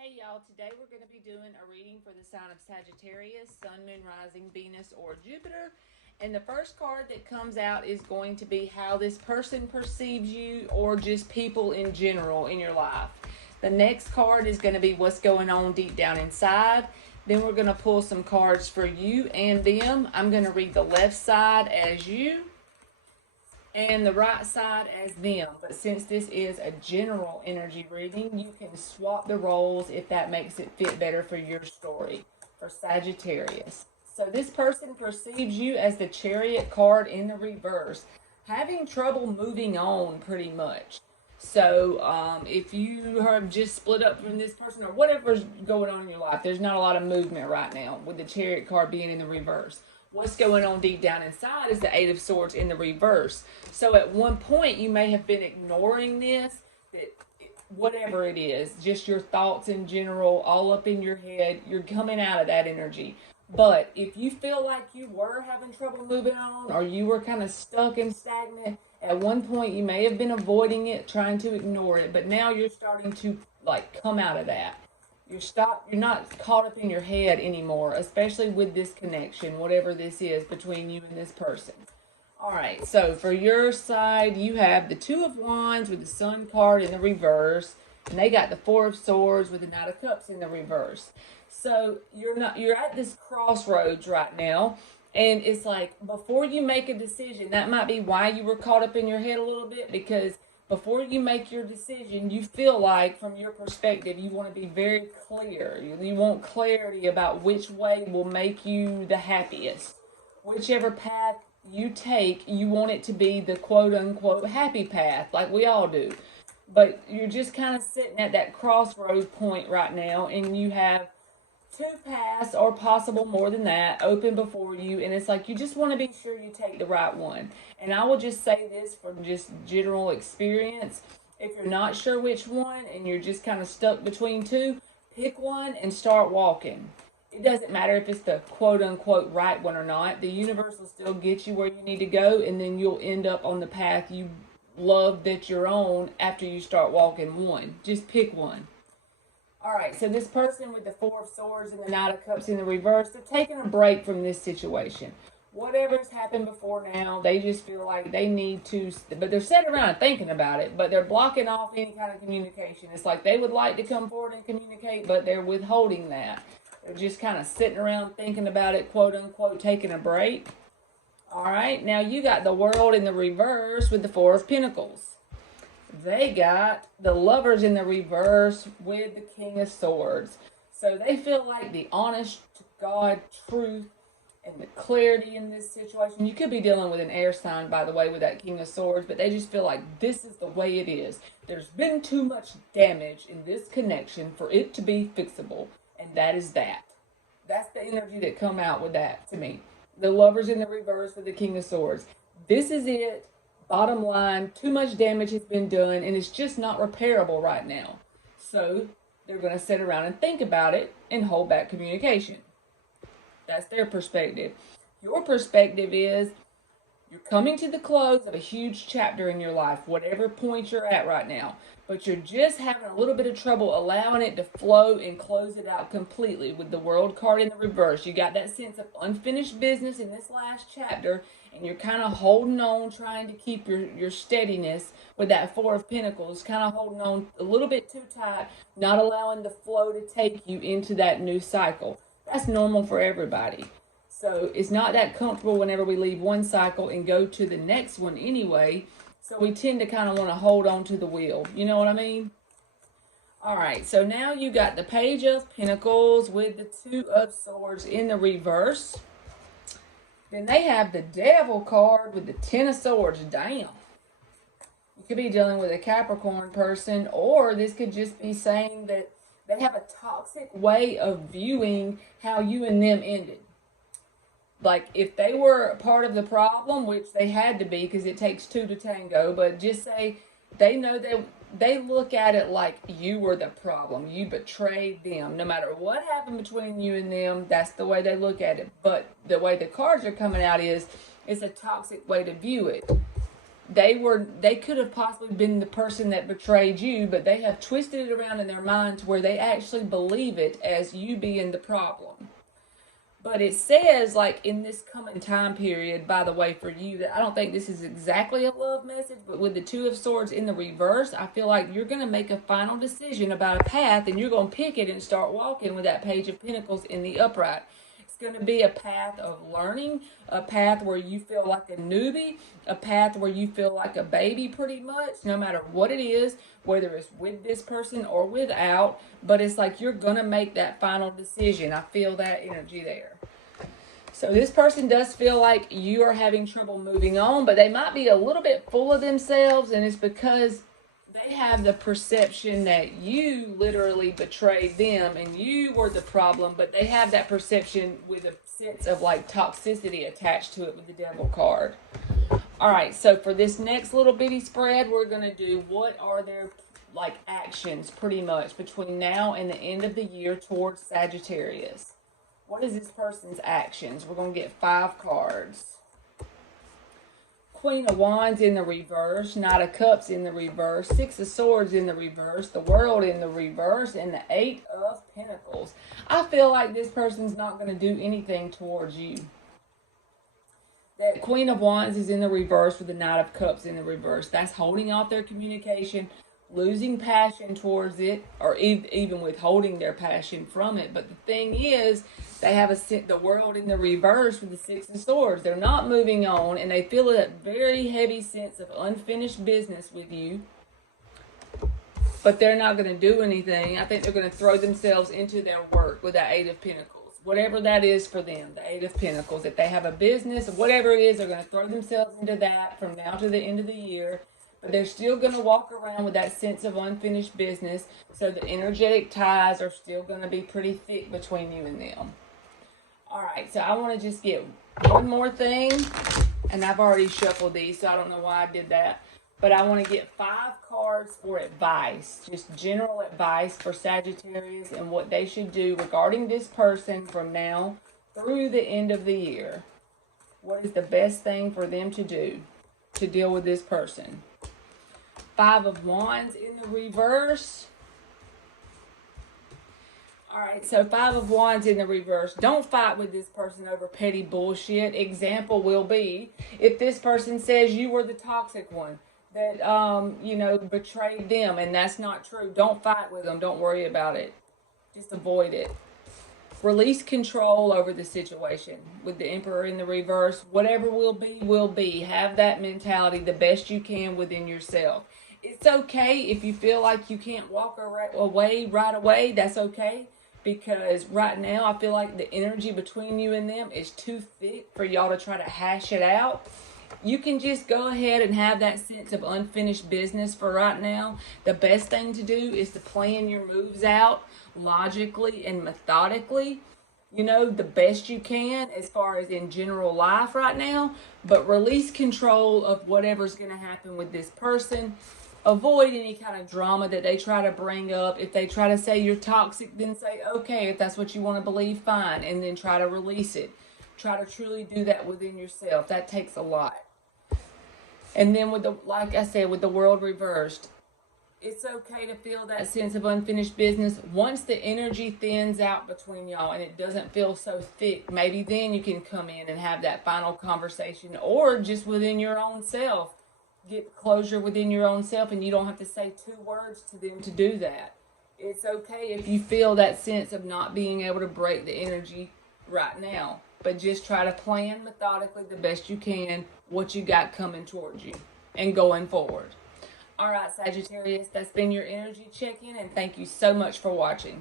Hey y'all, today we're going to be doing a reading for the sign of Sagittarius, Sun, Moon, Rising, Venus, or Jupiter. And the first card that comes out is going to be how this person perceives you or just people in general in your life. The next card is going to be what's going on deep down inside. Then we're going to pull some cards for you and them. I'm going to read the left side as you and the right side as them. But since this is a general energy reading, you can swap the roles if that makes it fit better for your story. For Sagittarius. So this person perceives you as the Chariot card in the reverse, having trouble moving on pretty much. So if you have just split up from this person or whatever's going on in your life, there's not a lot of movement right now with the Chariot card being in the reverse. What's going on deep down inside is the Eight of Swords in the reverse. So at one point you may have been ignoring this, that whatever it is, just your thoughts in general, all up in your head, you're coming out of that energy. But if you feel like you were having trouble moving on or you were kind of stuck and stagnant, at one point you may have been avoiding it, trying to ignore it, but now you're starting to come out of that. You're not caught up in your head anymore, especially with this connection, whatever this is between you and this person. All right, so for your side, you have the Two of Wands with the Sun card in the reverse, and they got the Four of Swords with the Knight of Cups in the reverse. So you're at this crossroads right now, and it's like before you make a decision, that might be why you were caught up in your head a little bit, because before you make your decision, you feel like, from your perspective, you want to be very clear. You want clarity about which way will make you the happiest. Whichever path you take, you want it to be the quote unquote happy path, like we all do. But you're just kind of sitting at that crossroad point right now, and you have two paths or possible more than that open before you, and it's like you just want to be sure you take the right one. And I will just say this from just general experience: if you're not sure which one and you're just kind of stuck between two, pick one and start walking. It doesn't matter if it's the quote unquote right one or not. The universe will still get you where you need to go, and then you'll end up on the path you love that you're on after you start walking one. Just pick one. All right, so this person with the Four of Swords and the Knight of Cups in the reverse, they're taking a break from this situation. Whatever's happened before now, they just feel like they need to, but they're sitting around thinking about it, but they're blocking off any kind of communication. It's like they would like to come forward and communicate, but they're withholding that. They're just kind of sitting around thinking about it, quote unquote, taking a break. All right, now you got the World in the reverse with the Four of Pentacles. They got the Lovers in the reverse with the King of Swords. So they feel like the honest to God truth and the clarity in this situation. You could be dealing with an air sign, by the way, with that King of Swords, but they just feel like this is the way it is. There's been too much damage in this connection for it to be fixable, and that is that. That's the energy that come out with that to me. The Lovers in the reverse with the King of Swords. This is it. Bottom line, too much damage has been done, and it's just not repairable right now. So they're going to sit around and think about it and hold back communication. That's their perspective. Your perspective is you're coming to the close of a huge chapter in your life, whatever point you're at right now, but you're just having a little bit of trouble allowing it to flow and close it out completely with the World card in the reverse. You got that sense of unfinished business in this last chapter, and you're kind of holding on, trying to keep your steadiness with that Four of Pentacles, kind of holding on a little bit too tight, not allowing the flow to take you into that new cycle. That's normal for everybody. So it's not that comfortable whenever we leave one cycle and go to the next one anyway. So we tend to kind of want to hold on to the wheel. You know what I mean? All right, so now you got the Page of Pentacles with the Two of Swords in the reverse. Then they have the Devil card with the Ten of Swords. Damn. You could be dealing with a Capricorn person, or this could just be saying that they have a toxic way of viewing how you and them ended. Like, if they were part of the problem, which they had to be because it takes two to tango, but just say they know they look at it like you were the problem. You betrayed them. No matter what happened between you and them, that's the way they look at it. But the way the cards are coming out is it's a toxic way to view it. they could have possibly been the person that betrayed you, but they have twisted it around in their mind to where they actually believe it as you being the problem. But it says, like, in this coming time period, by the way, for you, that I don't think this is exactly a love message, but with the Two of Swords in the reverse, I feel like you're going to make a final decision about a path, and you're going to pick it and start walking with that Page of Pentacles in the upright. It's going to be a path of learning, a path where you feel like a newbie, a path where you feel like a baby pretty much, no matter what it is, whether it's with this person or without, but it's like you're going to make that final decision. I feel that energy there. So this person does feel like you are having trouble moving on, but they might be a little bit full of themselves, and it's because they have the perception that you literally betrayed them and you were the problem, but they have that perception with a sense of like toxicity attached to it with the Devil card. All right, so for this next little bitty spread, we're going to do what are their like actions pretty much between now and the end of the year towards Sagittarius. What is this person's actions? We're going to get 5 cards. Queen of Wands in the reverse, Knight of Cups in the reverse, 6 of Swords in the reverse, the World in the reverse, and the 8 of Pentacles. I feel like this person's not going to do anything towards you. That Queen of Wands is in the reverse with the Knight of Cups in the reverse. That's holding off their communication, losing passion towards it, or even withholding their passion from it. But the thing is, they have the World in the reverse with the 6 of Swords. They're not moving on, and they feel a very heavy sense of unfinished business with you. But they're not going to do anything. I think they're going to throw themselves into their work with that 8 of Pentacles. Whatever that is for them, the 8 of Pentacles. If they have a business, whatever it is, they're going to throw themselves into that from now to the end of the year. But they're still going to walk around with that sense of unfinished business. So the energetic ties are still going to be pretty thick between you and them. All right, so I want to just get one more thing. And I've already shuffled these, so I don't know why I did that. But I want to get 5 cards for advice. Just general advice for Sagittarius and what they should do regarding this person from now through the end of the year. What is the best thing for them to do to deal with this person? 5 of Wands in the reverse. Alright, so 5 of Wands in the reverse. Don't fight with this person over petty bullshit. Example will be, if this person says you were the toxic one, that, you know, betrayed them, and that's not true. Don't fight with them. Don't worry about it. Just avoid it. Release control over the situation with the Emperor in the reverse. Whatever will be, will be. Have that mentality the best you can within yourself. It's okay if you feel like you can't walk away right away. That's okay. Because right now, I feel like the energy between you and them is too thick for y'all to try to hash it out. You can just go ahead and have that sense of unfinished business for right now. The best thing to do is to plan your moves out logically and methodically. You know, the best you can as far as in general life right now. But release control of whatever's going to happen with this person. Avoid any kind of drama that they try to bring up. If they try to say you're toxic, then say, okay, if that's what you want to believe, fine. And then try to release it. Try to truly do that within yourself. That takes a lot. And then with the, like I said, with the World reversed, it's okay to feel that sense of unfinished business. Once the energy thins out between y'all and it doesn't feel so thick, maybe then you can come in and have that final conversation, or just within your own self. Get closure within your own self, and you don't have to say 2 words to them to do that. It's okay if you feel that sense of not being able to break the energy right now, but just try to plan methodically the best you can what you got coming towards you and going forward. All right, Sagittarius, that's been your energy check-in, and thank you so much for watching.